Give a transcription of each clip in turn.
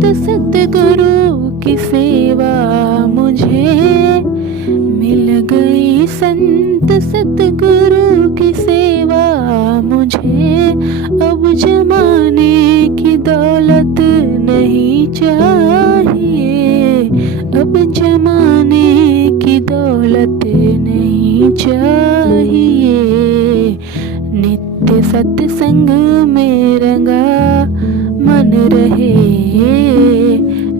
संत सतगुरु की सेवा मुझे मिल गई। संत सतगुरु की सेवा मुझे अब जमाने की दौलत नहीं चाहिए। अब जमाने की दौलत नहीं चाहिए। नित्य सत्संग में रंगा मन रहे।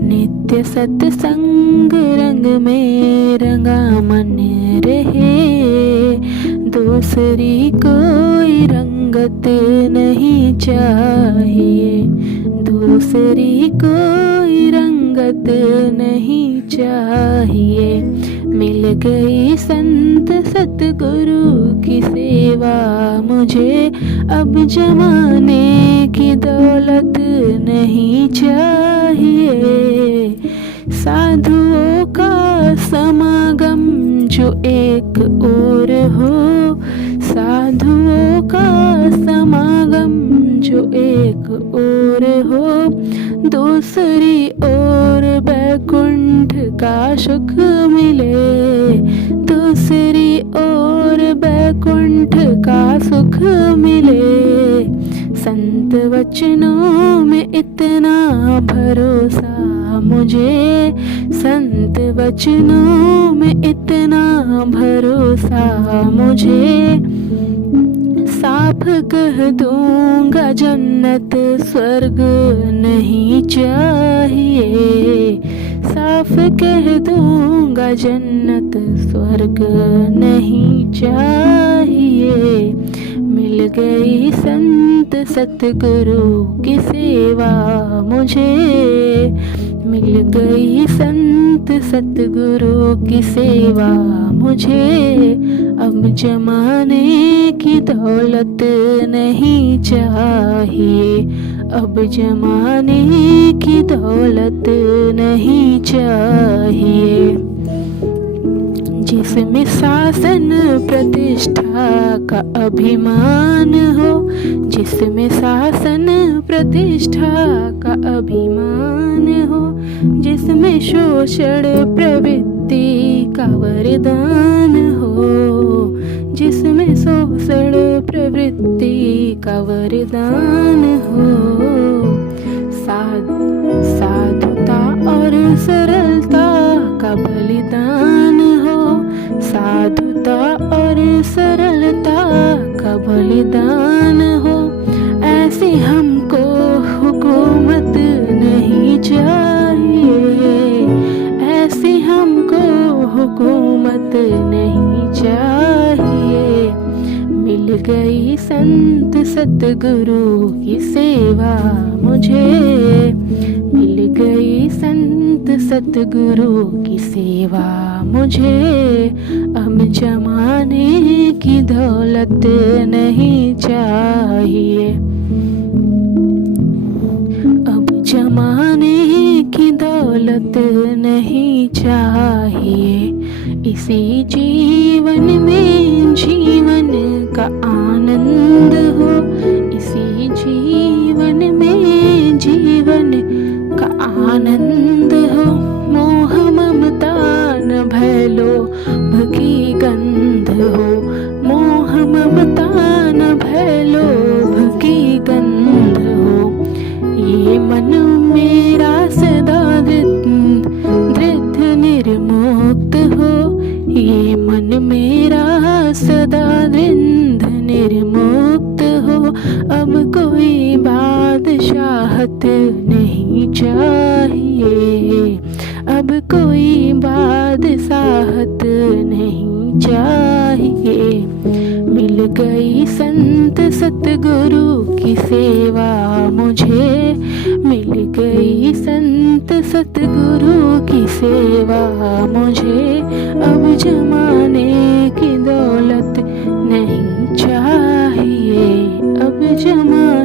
नित्य सत्संग रंग में रंगा मन रहे। दूसरी कोई रंगत नहीं चाहिए। दूसरी कोई रंगत नहीं चाहिए। मिल गई संत सतगुरु की सेवा मुझे अब जमाने की दौलत नहीं चाहिए। साधुओं का समागम जो एक ओर हो। साधुओं का समागम जो एक ओर हो। दूसरी ओर बैकुंठ का सुख मिले। दूसरी ओर बैकुंठ का सुख मिले। संत वचनों में इतना भरोसा मुझे। संत वचनों में इतना भरोसा मुझे। साफ कह दूंगा जन्नत स्वर्ग नहीं चाहिए। साफ कह दूंगा जन्नत स्वर्ग नहीं चाहिए। मिल गई संत सतगुरु की सेवा मुझे। मिल गई संत सतगुरु की सेवा मुझे। अब जमाने की दौलत नहीं चाहिए। अब जमाने की दौलत नहीं चाहिए। जिसमें शासन प्रतिष्ठा का अभिमान हो। जिसमें शासन प्रतिष्ठा का अभिमान हो। जिसमें शोषण प्रवृत्ति का वरदान हो। जिसमें शोषण प्रवृत्ति का वरदान हो। साधुता और सरलता का बलिदान हो। साधुता और सरलता का बलिदान हो। ऐसी हमको हुकूमत नहीं चाहिए। ऐसी हमको हुकूमत नहीं चाहिए। मिल गई संत सतगुरु की सेवा मुझे। मिल गई संत सतगुरु की सेवा मुझे। अब जमाने की दौलत नहीं चाहिए। अब जमाने की दौलत नहीं चाहिए। इसी जीवन में जीवन का आनंद हो। इसी जीवन में जीवन का आनंद हो। मोह ममता न भैलो भकी गंध हो। मोह ममता न भैलो भकी गंध हो। ये मन मेरा सदा दृढ़ निर्मुक्त हो। ये मन मेरा सदा दृढ़ निर्मुक्त हो। अब कोई बादशाहत नहीं चाहिए। अब कोई बादशाहत नहीं चाहिए। मिल गई संत सतगुरु की सेवा मुझे। मिल गई संत सतगुरु की सेवा मुझे। अब जमाने की दौलत नहीं चाहिए। अब जमा